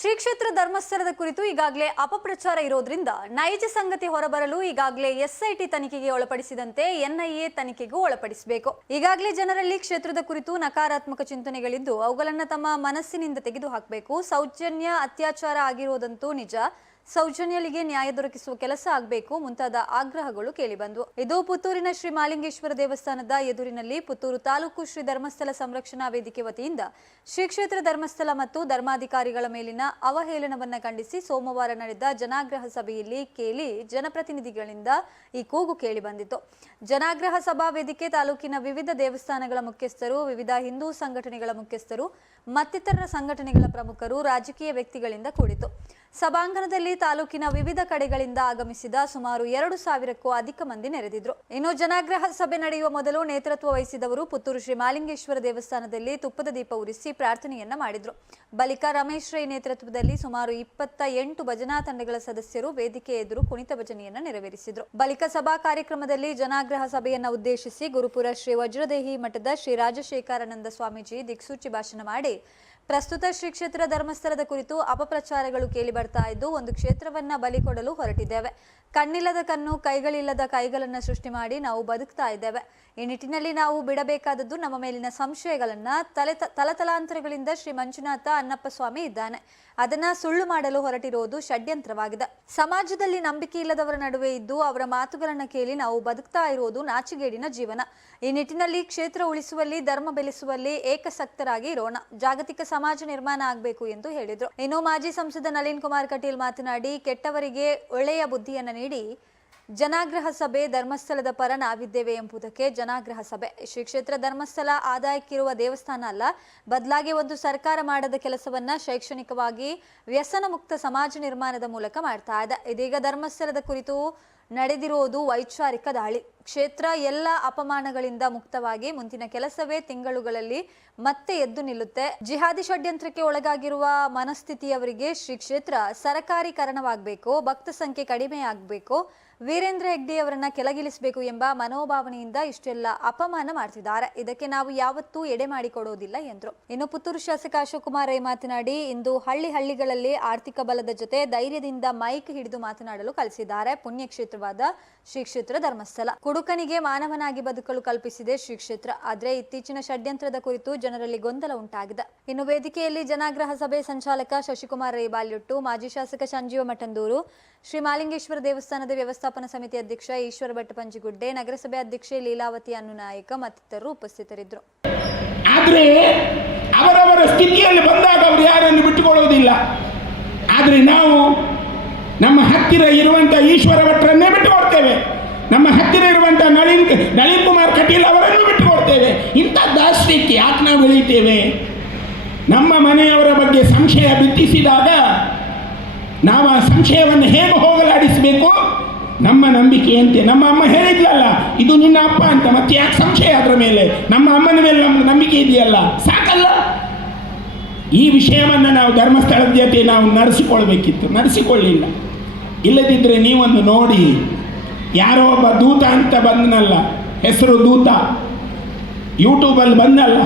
ಶ್ರೀ ಕ್ಷೇತ್ರ ಧರ್ಮಸ್ಥಳದ ಕುರಿತು ಈಗಾಗಲೇ ಅಪಪ್ರಚಾರ ಇರೋದ್ರಿಂದ ನೈಜ ಸಂಗತಿ ಹೊರಬರಲು ಈಗಾಗಲೇ ಎಸ್ಐಟಿ ತನಿಖೆಗೆ ಒಳಪಡಿಸಿದಂತೆ ಎನ್ಐಎ ತನಿಖೆಗೂ ಒಳಪಡಿಸಬೇಕು. ಈಗಾಗಲೇ ಜನರಲ್ಲಿ ಕ್ಷೇತ್ರದ ಕುರಿತು ನಕಾರಾತ್ಮಕ ಚಿಂತನೆಗಳಿದ್ದು ಅವುಗಳನ್ನು ತಮ್ಮ ಮನಸ್ಸಿನಿಂದ ತೆಗೆದುಹಾಕಬೇಕು. ಸೌಜನ್ಯ ಅತ್ಯಾಚಾರ ಆಗಿರುವುದಂತೂ ನಿಜ. ಸೌಜನ್ಯಲಿಗೆ ನ್ಯಾಯ ದೊರಕಿಸುವ ಕೆಲಸ ಆಗಬೇಕು ಮುಂತಾದ ಆಗ್ರಹಗಳು ಕೇಳಿಬಂದವು ಇದು ಪುತ್ತೂರಿನ ಶ್ರೀ ಮಾಲಿಂಗೇಶ್ವರ ದೇವಸ್ಥಾನದ ಎದುರಿನಲ್ಲಿ ಪುತ್ತೂರು ತಾಲೂಕು ಶ್ರೀ ಧರ್ಮಸ್ಥಳ ಸಂರಕ್ಷಣಾ ವೇದಿಕೆ ವತಿಯಿಂದ ಶ್ರೀ ಕ್ಷೇತ್ರ ಧರ್ಮಸ್ಥಳ ಮತ್ತು ಧರ್ಮಾಧಿಕಾರಿಗಳ ಮೇಲಿನ ಅವಹೇಳನವನ್ನು ಖಂಡಿಸಿ ಸೋಮವಾರ ನಡೆದ ಜನಾಗ್ರಹ ಸಭೆಯಲ್ಲಿ ಕೇಳಿ ಜನಪ್ರತಿನಿಧಿಗಳಿಂದ ಈ ಕೂಗು ಕೇಳಿಬಂದಿತು ಜನಾಗ್ರಹ ಸಭಾ ವೇದಿಕೆ ತಾಲೂಕಿನ ವಿವಿಧ ದೇವಸ್ಥಾನಗಳ ಮುಖ್ಯಸ್ಥರು, ವಿವಿಧ ಹಿಂದೂ ಸಂಘಟನೆಗಳ ಮುಖ್ಯಸ್ಥರು ಮತ್ತಿತರ ಸಂಘಟನೆಗಳ ಪ್ರಮುಖರು, ರಾಜಕೀಯ ವ್ಯಕ್ತಿಗಳಿಂದ ಕೂಡಿತು ಸಭಾಂಗಣದಲ್ಲಿ ತಾಲೂಕಿನ ವಿವಿಧ ಕಡೆಗಳಿಂದ ಆಗಮಿಸಿದ ಸುಮಾರು ಎರಡು ಸಾವಿರಕ್ಕೂ ಅಧಿಕ ಮಂದಿ ನೆರೆದಿದ್ರು. ಇನ್ನು ಜನಾಗ್ರಹ ಸಭೆ ನಡೆಯುವ ಮೊದಲು ನೇತೃತ್ವ ವಹಿಸಿದವರು ಪುತ್ತೂರು ಶ್ರೀ ಮಾಲಿಂಗೇಶ್ವರ ದೇವಸ್ಥಾನದಲ್ಲಿ ತುಪ್ಪದ ದೀಪ ಉರಿಸಿ ಪ್ರಾರ್ಥನೆಯನ್ನ ಮಾಡಿದ್ರು. ಬಳಿಕ ರಮೇಶ್ ರೈ ನೇತೃತ್ವದಲ್ಲಿ ಸುಮಾರು ಇಪ್ಪತ್ತ ಎಂಟು ಭಜನಾ ತಂಡಗಳ ಸದಸ್ಯರು ವೇದಿಕೆ ಎದುರು ಕುಣಿತ ಭಜನೆಯನ್ನ ನೆರವೇರಿಸಿದ್ರು. ಬಳಿಕ ಸಭಾ ಕಾರ್ಯಕ್ರಮದಲ್ಲಿ ಜನಾಗ್ರಹ ಸಭೆಯನ್ನ ಉದ್ದೇಶಿಸಿ ಗುರುಪುರ ಶ್ರೀ ವಜ್ರದೇಹಿ ಮಠದ ಶ್ರೀ ರಾಜಶೇಖರಾನಂದ ಸ್ವಾಮೀಜಿ ದಿಕ್ಸೂಚಿ ಭಾಷಣ ಮಾಡಿ ಪ್ರಸ್ತುತ ಶ್ರೀ ಕ್ಷೇತ್ರ ಧರ್ಮಸ್ಥಳದ ಕುರಿತು ಅಪಪ್ರಚಾರಗಳು ಕೇಳಿ ಬರ್ತಾ ಇದ್ದು ಒಂದು ಕ್ಷೇತ್ರವನ್ನ ಬಲಿ ಕೊಡಲು ಹೊರಟಿದ್ದೇವೆ. ಕಣ್ಣಿಲ್ಲದ ಕಣ್ಣು, ಕೈಗಳಿಲ್ಲದ ಕೈಗಳನ್ನ ಸೃಷ್ಟಿ ಮಾಡಿ ನಾವು ಬದುಕ್ತಾ ಇದ್ದೇವೆ. ಈ ನಿಟ್ಟಿನಲ್ಲಿ ನಾವು ಬಿಡಬೇಕಾದದ್ದು ನಮ್ಮ ಮೇಲಿನ ಸಂಶಯಗಳನ್ನ ತಲೆ ತಲತಲಾಂತರಗಳಿಂದ ಶ್ರೀ ಮಂಜುನಾಥ ಅಣ್ಣಪ್ಪ ಸ್ವಾಮಿ ಇದ್ದಾನೆ. ಅದನ್ನ ಸುಳ್ಳು ಮಾಡಲು ಹೊರಟಿರುವುದು ಷಡ್ಯಂತ್ರವಾಗಿದೆ. ಸಮಾಜದಲ್ಲಿ ನಂಬಿಕೆ ಇಲ್ಲದವರ ನಡುವೆ ಇದ್ದು ಅವರ ಮಾತುಗಳನ್ನ ಕೇಳಿ ನಾವು ಬದುಕ್ತಾ ಇರುವುದು ನಾಚಿಗೇಡಿನ ಜೀವನ. ಈ ನಿಟ್ಟಿನಲ್ಲಿ ಕ್ಷೇತ್ರ ಉಳಿಸುವಲ್ಲಿ, ಧರ್ಮ ಬೆಳೆಸುವಲ್ಲಿ ಏಕಸಕ್ತರಾಗಿ ಇರೋಣ. ಜಾಗತಿಕ ಸಮಾಜ ನಿರ್ಮಾಣ ಆಗಬೇಕು ಎಂದು ಹೇಳಿದರು. ಇನ್ನು ಮಾಜಿ ಸಂಸದ ನಳಿನ್ ಕುಮಾರ್ ಕಟೀಲ್ ಮಾತನಾಡಿ, ಕೆಟ್ಟವರಿಗೆ ಒಳ್ಳೆಯ ಬುದ್ಧಿಯನ್ನ ನೀಡಿ ಜನಾಗ್ರಹ ಸಭೆ ಧರ್ಮಸ್ಥಳದ ಪರ ನಾವಿದ್ದೇವೆ ಎಂಬುದಕ್ಕೆ ಜನಾಗ್ರಹ ಸಭೆ. ಶ್ರೀ ಕ್ಷೇತ್ರ ಧರ್ಮಸ್ಥಳ ಆದಾಯಕ್ಕಿರುವ ದೇವಸ್ಥಾನ ಅಲ್ಲ, ಬದಲಾಗಿ ಒಂದು ಸರ್ಕಾರ ಮಾಡದ ಕೆಲಸವನ್ನ ಶೈಕ್ಷಣಿಕವಾಗಿ ವ್ಯಸನ ಮುಕ್ತ ಸಮಾಜ ನಿರ್ಮಾಣದ ಮೂಲಕ ಮಾಡ್ತಾ ಇದೆ. ಇದೀಗ ಧರ್ಮಸ್ಥಳದ ಕುರಿತು ನಡೆದಿರುವುದು ವೈಚಾರಿಕ ದಾಳಿ. ಕ್ಷೇತ್ರ ಎಲ್ಲ ಅಪಮಾನಗಳಿಂದ ಮುಕ್ತವಾಗಿ ಮುಂದಿನ ಕೆಲಸವೇ ತಿಂಗಳುಗಳಲ್ಲಿ ಮತ್ತೆ ಎದ್ದು ನಿಲ್ಲುತ್ತೆ. ಜಿಹಾದಿ ಷಡ್ಯಂತ್ರಕ್ಕೆ ಒಳಗಾಗಿರುವ ಮನಸ್ಥಿತಿಯವರಿಗೆ ಶ್ರೀ ಕ್ಷೇತ್ರ ಸರಕಾರೀಕರಣವಾಗಬೇಕು, ಭಕ್ತ ಸಂಖ್ಯೆ ಕಡಿಮೆ ಆಗಬೇಕು ವೀರೇಂದ್ರ ಹೆಗ್ಡೆ ಅವರನ್ನ ಕೆಳಗಿಳಿಸಬೇಕು ಎಂಬ ಮನೋಭಾವನೆಯಿಂದ ಇಷ್ಟೆಲ್ಲ ಅಪಮಾನ ಮಾಡ್ತಿದ್ದಾರೆ. ಇದಕ್ಕೆ ನಾವು ಯಾವತ್ತೂ ಎಡೆ ಮಾಡಿಕೊಡೋದಿಲ್ಲ ಎಂದರು. ಇನ್ನು ಪುತ್ತೂರು ಶಾಸಕ ಅಶೋಕ್ ಕುಮಾರ್ ರೈ ಮಾತನಾಡಿ, ಇಂದು ಹಳ್ಳಿ ಹಳ್ಳಿಗಳಲ್ಲಿ ಆರ್ಥಿಕ ಬಲದ ಜೊತೆ ಧೈರ್ಯದಿಂದ ಮೈಕ್ ಹಿಡಿದು ಮಾತನಾಡಲು ಕಲಿಸಿದ್ದಾರೆ ಪುಣ್ಯಕ್ಷೇತ್ರವಾದ ಶ್ರೀ ಕ್ಷೇತ್ರ ಧರ್ಮಸ್ಥಳ. ಕುಡುಕನಿಗೆ ಮಾನವನಾಗಿ ಬದುಕಲು ಕಲ್ಪಿಸಿದೆ ಶ್ರೀ ಕ್ಷೇತ್ರ. ಆದರೆ ಇತ್ತೀಚಿನ ಷಡ್ಯಂತ್ರದ ಕುರಿತು ಜನರಲ್ಲಿ ಗೊಂದಲ ಉಂಟಾಗಿದೆ. ಇನ್ನು ವೇದಿಕೆಯಲ್ಲಿ ಜನಾಗ್ರಹ ಸಭೆ ಸಂಚಾಲಕ ಶಶಿಕುಮಾರ್ ರೈ ಬಾಲ್ಯೊಟ್ಟು, ಮಾಜಿ ಶಾಸಕ ಸಂಜೀವ ಮಠಂದೂರು, ಶ್ರೀ ಮಾಲಿಂಗೇಶ್ವರ ದೇವಸ್ಥಾನದ ವ್ಯವಸ್ಥಾಪನಾ ಸಮಿತಿ ಅಧ್ಯಕ್ಷ ಈಶ್ವರ ಭಟ್ ಪಂಜಿಗುಡ್ಡೆ ನಗರಸಭೆ ಅಧ್ಯಕ್ಷೆ ಲೀಲಾವತಿ ಅನುನಾಯಕ ಮತ್ತಿತರರು ಉಪಸ್ಥಿತರಿದ್ದರು. ಆದರೆ ಅವರವರ ಸ್ಥಿತಿಯಲ್ಲಿ ಬಂದಾಗ ಅವರು ಯಾರನ್ನು ಬಿಟ್ಟುಕೊಳ್ಳುವುದಿಲ್ಲ ಆದರೆ ನಾವು ನಮ್ಮ ಹತ್ತಿರ ಇರುವಂಥ ಈಶ್ವರ ಭಟ್ರನ್ನೇ ಬಿಟ್ಟುಕೊಡ್ತೇವೆ. ನಮ್ಮ ಹತ್ತಿರ ಇರುವಂಥ ನಳಿನ್ ನಳಿನ್ ಕುಮಾರ್ ಕಟೀಲ್ ಅವರನ್ನು ಬಿಟ್ಟುಕೊಡ್ತೇವೆ. ಇಂಥ ದಾಸ್ತಿಕ್ಕೆ ಯಾಕೆ ನಾವು ನಮ್ಮ ಮನೆಯವರ ಬಗ್ಗೆ ಸಂಶಯ ಬಿತ್ತಿಸಿದಾಗ ನಾವು ಆ ಸಂಶಯವನ್ನು ಹೇಗೆ ಹೋಗಲಾಡಿಸಬೇಕು? ನಮ್ಮ ನಂಬಿಕೆಯಂತೆ, ನಮ್ಮ ಅಮ್ಮ ಹೇಳಿದ್ಲಲ್ಲ, ಇದು ನಿನ್ನ ಅಪ್ಪ ಅಂತ, ಮತ್ತೆ ಯಾಕೆ ಸಂಶಯ ಅದರ ಮೇಲೆ? ನಮ್ಮ ಅಮ್ಮನ ಮೇಲೆ ನಮ್ಮ ನಂಬಿಕೆ ಇದೆಯಲ್ಲ, ಸಾಕಲ್ಲ? ಈ ವಿಷಯವನ್ನು ನಾವು ಧರ್ಮಸ್ಥಳದ ಜೊತೆ ನಾವು ನಡೆಸಿಕೊಳ್ಬೇಕಿತ್ತು, ನಡೆಸಿಕೊಳ್ಳಿಲ್ಲ. ಇಲ್ಲದಿದ್ದರೆ ನೀವೊಂದು ನೋಡಿ, ಯಾರೋ ಒಬ್ಬ ದೂತ ಅಂತ ಬಂದನಲ್ಲ, ಹೆಸರು ದೂತ, ಯೂಟ್ಯೂಬಲ್ಲಿ ಬಂದಲ್ಲ,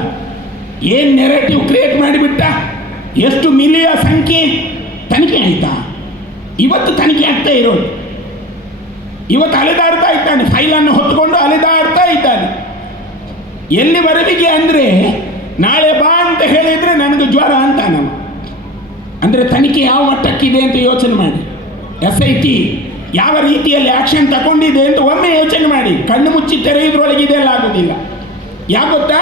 ಏನು ನೆರೆಟಿವ್ ಕ್ರಿಯೇಟ್ ಮಾಡಿಬಿಟ್ಟ? ಎಷ್ಟು ಮಿಲಿಯ ಸಂಖ್ಯೆ ತನಿಖೆ ಆಯಿತಾ? ಇವತ್ತು ತನಿಖೆ ಆಗ್ತಾ ಇರೋದು. ಇವತ್ತು ಅಲೆದಾಡ್ತಾ ಇದ್ದಾನೆ, ಫೈಲನ್ನು ಹೊತ್ತುಕೊಂಡು ಅಲೆದಾಡ್ತಾ ಇದ್ದಾನೆ. ಎಲ್ಲಿ ಎಲ್ಲಿವರೆಗೆ ಅಂದರೆ, ನಾಳೆ ಬಾ ಅಂತ ಹೇಳಿದರೆ ನನಗೆ ಜ್ವರ ಅಂತ ನಾವು ಅಂದರೆ ತನಿಖೆ ಯಾವ ಮಟ್ಟಕ್ಕಿದೆ ಅಂತ ಯೋಚನೆ ಮಾಡಿ. ಎಸ್ ಐ ಟಿ ಯಾವ ರೀತಿಯಲ್ಲಿ ಆ್ಯಕ್ಷನ್ ತಗೊಂಡಿದೆ ಅಂತ ಒಮ್ಮೆ ಯೋಚನೆ ಮಾಡಿ. ಕಣ್ಣು ಮುಚ್ಚಿ ತೆರೆಯುವುದ್ರೊಳಗೆ ಇದೆಲ್ಲ ಆಗೋದಿಲ್ಲ. ಯಾಕೆ ಗೊತ್ತಾ?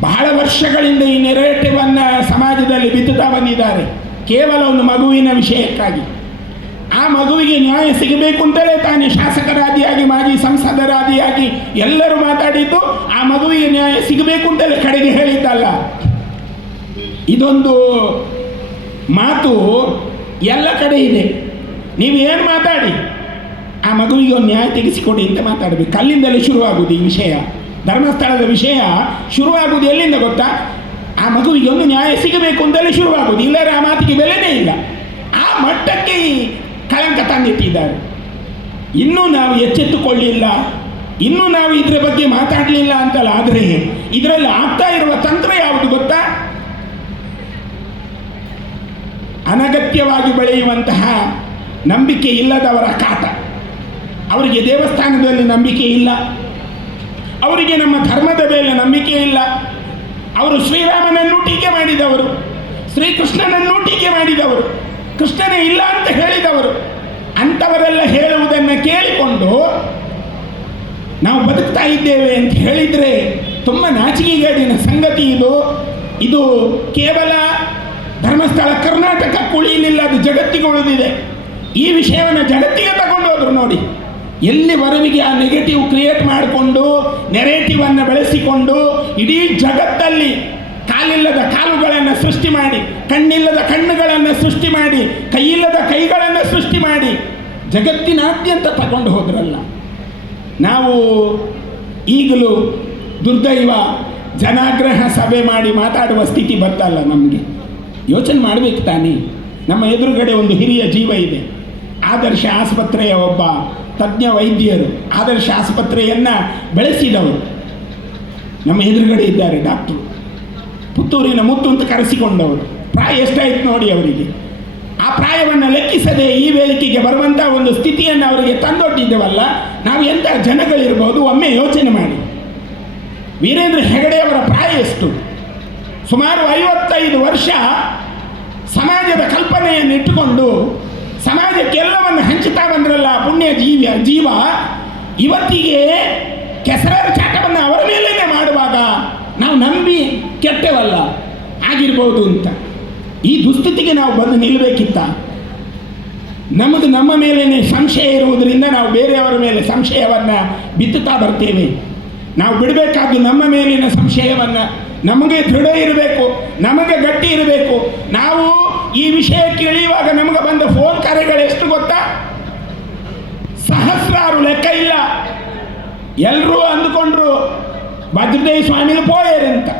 ಬಹಳ ವರ್ಷಗಳಿಂದ ಈ ನೆರೇಟಿವನ್ನು ಸಮಾಜದಲ್ಲಿ ಬಿತ್ತುತ್ತಾ ಬಂದಿದ್ದಾರೆ. ಕೇವಲ ಒಂದು ಮಗುವಿನ ವಿಷಯಕ್ಕಾಗಿ. ಆ ಮಗುವಿಗೆ ನ್ಯಾಯ ಸಿಗಬೇಕು ಅಂತಲೇ ತಾನೇ ಶಾಸಕರಾದಿಯಾಗಿ, ಮಾಜಿ ಸಂಸದರಾದಿಯಾಗಿ ಎಲ್ಲರೂ ಮಾತಾಡಿದ್ದು, ಆ ಮಗುವಿಗೆ ನ್ಯಾಯ ಸಿಗಬೇಕು ಅಂತಲೇ ಕಡೆಗೆ ಹೇಳಿದ್ದಲ್ಲ. ಇದೊಂದು ಮಾತು ಎಲ್ಲ ಕಡೆ ಇದೆ. ನೀವು ಏನು ಮಾತಾಡಿ? ಆ ಮಗುವಿಗೆ ಒಂದು ನ್ಯಾಯ ತೆಗೆಸಿಕೊಡಿ ಅಂತ ಮಾತಾಡಬೇಕು. ಅಲ್ಲಿಂದಲೇ ಶುರುವಾಗುವುದು ಈ ವಿಷಯ. ಧರ್ಮಸ್ಥಳದ ವಿಷಯ ಶುರುವಾಗುವುದು ಎಲ್ಲಿಂದ ಗೊತ್ತಾ? ಆ ಮಗುವಿಗೆ ಒಂದು ನ್ಯಾಯ ಸಿಗಬೇಕು ಅಂತಲೇ ಶುರುವಾಗುವುದು. ಇಲ್ಲರೆ ಆ ಮಾತಿಗೆ ಬೆಲೆನೇ ಇಲ್ಲ. ಆ ಮಟ್ಟಕ್ಕೆ ಕಳಂಕ ತಂದಿಟ್ಟಿದ್ದಾರೆ ಇನ್ನೂ ನಾವು ಎಚ್ಚೆತ್ತುಕೊಳ್ಳಿಲ್ಲ. ಇನ್ನೂ ನಾವು ಇದರ ಬಗ್ಗೆ ಮಾತಾಡಲಿಲ್ಲ ಅಂತಲ್ಲ, ಆದರೆ ಇದರಲ್ಲಿ ಆಗ್ತಾ ಇರುವ ತಂತ್ರ ಯಾವುದು ಗೊತ್ತಾ? ಅನಗತ್ಯವಾಗಿ ಬೆಳೆಯುವಂತಹ ನಂಬಿಕೆ ಇಲ್ಲದವರ ಕಾಟ. ಅವರಿಗೆ ದೇವಸ್ಥಾನದಲ್ಲಿ ನಂಬಿಕೆ ಇಲ್ಲ. ಅವರಿಗೆ ನಮ್ಮ ಧರ್ಮದ ಮೇಲೆ ನಂಬಿಕೆ ಇಲ್ಲ. ಅವರು ಶ್ರೀರಾಮನನ್ನು ಟೀಕೆ ಮಾಡಿದವರು, ಶ್ರೀಕೃಷ್ಣನನ್ನು ಟೀಕೆ ಮಾಡಿದವರು. ಕೃಷ್ಣನೇ ಇಲ್ಲ ಅಂತ ಹೇಳಿದವರು. ಅಂಥವರೆಲ್ಲ ಹೇಳುವುದನ್ನು ಕೇಳಿಕೊಂಡು ನಾವು ಬದುಕ್ತಾ ಇದ್ದೇವೆ ಅಂತ ಹೇಳಿದರೆ ತುಂಬ ನಾಚಿಕೆಗೇಡಿನ ಸಂಗತಿ ಇದು. ಇದು ಕೇವಲ ಧರ್ಮಸ್ಥಳ ಕರ್ನಾಟಕ ಉಳಿಯಲಿಲ್ಲ ಅದು ಜಗತ್ತಿಗೆ ಉಳಿದಿದೆ. ಈ ವಿಷಯವನ್ನು ಜಗತ್ತಿಗೆ ತಗೊಂಡೋದ್ರು ನೋಡಿ. ಎಲ್ಲಿ ವರವಿಗೆ ಆ ನೆಗೆಟಿವ್ ಕ್ರಿಯೇಟ್ ಮಾಡಿಕೊಂಡು ನೆರೇಟಿವನ್ನು ಬೆಳೆಸಿಕೊಂಡು, ಇಡೀ ಜಗತ್ತಲ್ಲಿ ಕಾಲಿಲ್ಲದ ಕಾಲುಗಳನ್ನು ಸೃಷ್ಟಿ ಮಾಡಿ, ಕಣ್ಣಿಲ್ಲದ ಕಣ್ಣುಗಳನ್ನು ಸೃಷ್ಟಿ ಮಾಡಿ, ಕೈಯಿಲ್ಲದ ಕೈಗಳನ್ನು ಸೃಷ್ಟಿ ಮಾಡಿ, ಜಗತ್ತಿನಾದ್ಯಂತ ತಗೊಂಡು ಹೋದ್ರಲ್ಲ. ನಾವು ಈಗಲೂ ದುರ್ದೈವ ಜನಾಗ್ರಹ ಸಭೆ ಮಾಡಿ ಮಾತಾಡುವ ಸ್ಥಿತಿ ಬರ್ತಲ್ಲ ನಮಗೆ. ಯೋಚನೆ ಮಾಡಬೇಕು ತಾನೇ. ನಮ್ಮ ಎದುರುಗಡೆ ಒಂದು ಹಿರಿಯ ಜೀವ ಇದೆ. ಆದರ್ಶ ಆಸ್ಪತ್ರೆಯ ಒಬ್ಬ ತಜ್ಞ ವೈದ್ಯರು ಆದರ್ಶ ಆಸ್ಪತ್ರೆಯನ್ನು ಬೆಳೆಸಿದವರು. ನಮ್ಮ ಎದುರುಗಡೆ ಇದ್ದಾರೆ ಡಾಕ್ಟ್ರು. ಪುತ್ತೂರಿನ ಮುತ್ತು ಅಂತ ಕರೆಸಿಕೊಂಡವರು. ಪ್ರಾಯ ಎಷ್ಟಾಯ್ತು ನೋಡಿ ಅವರಿಗೆ. ಆ ಪ್ರಾಯವನ್ನು ಲೆಕ್ಕಿಸದೆ ಈ ವೇದಿಕೆಗೆ ಬರುವಂಥ ಒಂದು ಸ್ಥಿತಿಯನ್ನು ಅವರಿಗೆ ತಂದೊಡ್ಡಿದ್ದೇವಲ್ಲ, ನಾವು ಎಂಥ ಜನಗಳಿರ್ಬೋದು, ಒಮ್ಮೆ ಯೋಚನೆ ಮಾಡಿ. ವೀರೇಂದ್ರ ಹೆಗಡೆಯವರ ಪ್ರಾಯ ಎಷ್ಟು? ಸುಮಾರು ಐವತ್ತೈದು ವರ್ಷ ಸಮಾಜದ ಕಲ್ಪನೆಯನ್ನು ಇಟ್ಟುಕೊಂಡು ಸಮಾಜಕ್ಕೆಲ್ಲವನ್ನು ಹಂಚುತ್ತಾ ಬಂದ್ರಲ್ಲ ಪುಣ್ಯ ಜೀವ ಜೀವ, ಇವತ್ತಿಗೆ ಕೆಸರ ಚಾಟವನ್ನು ಅವರ ನಂಬಿ ಕೆಟ್ಟವಲ್ಲ, ಆಗಿರ್ಬೋದು ಅಂತ. ಈ ದುಸ್ಥಿತಿಗೆ ನಾವು ಬಂದು ನಿಲ್ಲಬೇಕಿತ್ತ ನಮಗೆ ನಮ್ಮ ಮೇಲೇ ಸಂಶಯ ಇರುವುದರಿಂದ ನಾವು ಬೇರೆಯವರ ಮೇಲೆ ಸಂಶಯವನ್ನು ಬಿತ್ತುತ್ತಾ ಬರ್ತೇವೆ. ನಾವು ಬಿಡಬೇಕಾದ್ದು ನಮ್ಮ ಮೇಲಿನ ಸಂಶಯವನ್ನು ನಮಗೆ ದೃಢ ಇರಬೇಕು, ನಮಗೆ ಗಟ್ಟಿ ಇರಬೇಕು. ನಾವು ಈ ವಿಷಯ ಕೇಳಿಯುವಾಗ ನಮಗೆ ಬಂದ ಫೋನ್ ಕರೆಗಳು ಎಷ್ಟು ಗೊತ್ತಾ? ಸಹಸ್ರಾರು ಲೆಕ್ಕ ಇಲ್ಲ. ಎಲ್ಲರೂ ಅಂದುಕೊಂಡ್ರು, ಭದ್ರದೇವಿ ಪೋಯರು ಅಂತ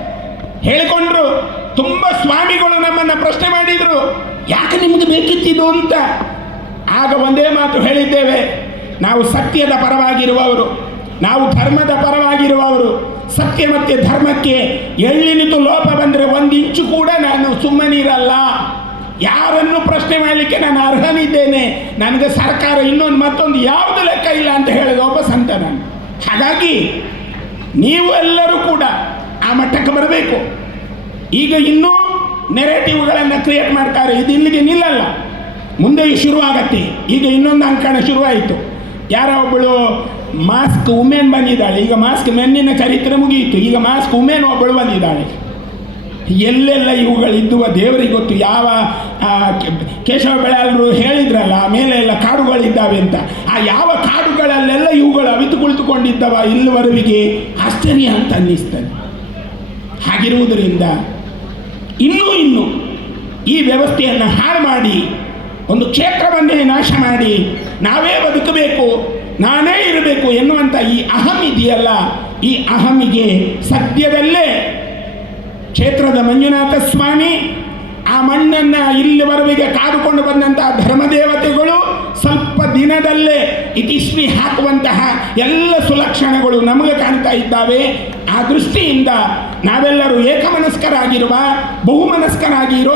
ಹೇಳಿಕೊಂಡ್ರು. ತುಂಬ ಸ್ವಾಮಿಗಳು ನಮ್ಮನ್ನು ಪ್ರಶ್ನೆ ಮಾಡಿದರು. ಯಾಕೆ ನಿಮ್ಗೆ ಬೇಕಿತ್ತಿದ್ದು ಅಂತ. ಆಗ ಒಂದೇ ಮಾತು ಹೇಳಿದ್ದೇವೆ. ನಾವು ಸತ್ಯದ ಪರವಾಗಿರುವವರು. ನಾವು ಧರ್ಮದ ಪರವಾಗಿರುವವರು. ಸತ್ಯ ಮತ್ತು ಧರ್ಮಕ್ಕೆ ಎಳ್ಳಿನಿತು ಲೋಪ ಬಂದರೆ ಒಂದು ಇಂಚು ಕೂಡ ನಾನು ಸುಮ್ಮನಿರಲ್ಲ. ಯಾರನ್ನು ಪ್ರಶ್ನೆ ಮಾಡಲಿಕ್ಕೆ ನಾನು ಅರ್ಹನಿದ್ದೇನೆ? ನನಗೆ ಸರ್ಕಾರ ಇನ್ನೊಂದು ಮತ್ತೊಂದು ಯಾವುದು ಲೆಕ್ಕ ಇಲ್ಲ ಅಂತ ಹೇಳಿದ ಒಬ್ಬ ಸಂತ ನಾನು. ಹಾಗಾಗಿ, ನೀವು ಎಲ್ಲರೂ ಕೂಡ ಮಟ್ಟಕ್ಕೆ ಬರಬೇಕು. ಈಗ ಇನ್ನೂ ನೆರೆಟಿವ್ಗಳನ್ನು ಕ್ರಿಯೇಟ್ ಮಾಡ್ತಾರೆ. ಇದು ಇಲ್ಲಿಗೆ ನಿಲ್ಲಲ್ಲ. ಮುಂದೆ ಶುರು ಶುರುವಾಗತ್ತೆ. ಈಗ ಇನ್ನೊಂದು ಅಂಕಣ ಶುರುವಾಯಿತು. ಯಾರೋ ಒಬ್ಬಳು ಮಾಸ್ಕ್ ಉಮೇನ್ ಬಂದಿದ್ದಾಳೆ. ಈಗ ಮಾಸ್ಕ್ ಮೆನ್ನಿನ ಚರಿತ್ರೆ ಮುಗಿಯಿತು. ಈಗ ಮಾಸ್ಕ್ ಉಮೇನ್ ಒಬ್ಬಳು ಬಂದಿದ್ದಾಳೆ. ಎಲ್ಲೆಲ್ಲ ಇವುಗಳಿದ್ದುವ ದೇವರಿಗೆ ಗೊತ್ತು. ಯಾವ ಕೇಶವ ಬೆಳೆಯಲ್ಲರು ಹೇಳಿದ್ರಲ್ಲ ಮೇಲೆ ಎಲ್ಲ ಕಾಡುಗಳಿದ್ದಾವೆ ಅಂತ. ಆ ಯಾವ ಕಾಡುಗಳಲ್ಲೆಲ್ಲ ಇವುಗಳು ಅವಿತು ಕುಳಿತುಕೊಂಡಿದ್ದವ ಇಲ್ಲಿವರೆವಿಗೆ ಆಶ್ಚರ್ಯ ಅಂತ ಅನ್ನಿಸ್ತದೆ. ಹಾಗಿರುವುದರಿಂದ ಇನ್ನೂ ಇನ್ನೂ ಈ ವ್ಯವಸ್ಥೆಯನ್ನು ಹಾಳು ಮಾಡಿ, ಒಂದು ಕ್ಷೇತ್ರವನ್ನೇ ನಾಶ ಮಾಡಿ, ನಾವೇ ಬದುಕಬೇಕು, ನಾನೇ ಇರಬೇಕು ಎನ್ನುವಂಥ ಈ ಅಹಂ ಇದೆಯಲ್ಲ, ಈ ಅಹಮಿಗೆ ಸದ್ಯದಲ್ಲೇ ಕ್ಷೇತ್ರದ ಮಂಜುನಾಥ ಸ್ವಾಮಿ ಆ ಮಣ್ಣನ್ನು ಇಲ್ಲಿವರೆಗೆ ಕಾದುಕೊಂಡು ಬಂದಂತಹ ಧರ್ಮದೇವತೆಗಳು ಸ್ವಲ್ಪ ದಿನದಲ್ಲೇ ಇತಿಶ್ರೀ ಹಾಕುವಂತಹ ಎಲ್ಲ ಸುಲಕ್ಷಣಗಳು ನಮಗೆ ಕಾಣ್ತಾ ಇದ್ದಾವೆ. ಆ ದೃಷ್ಟಿಯಿಂದ ನಾವೆಲ್ಲರೂ ಏಕಮನಸ್ಕರಾಗಿರುವ ಬಹುಮನಸ್ಕರಾಗಿ ಇರೋ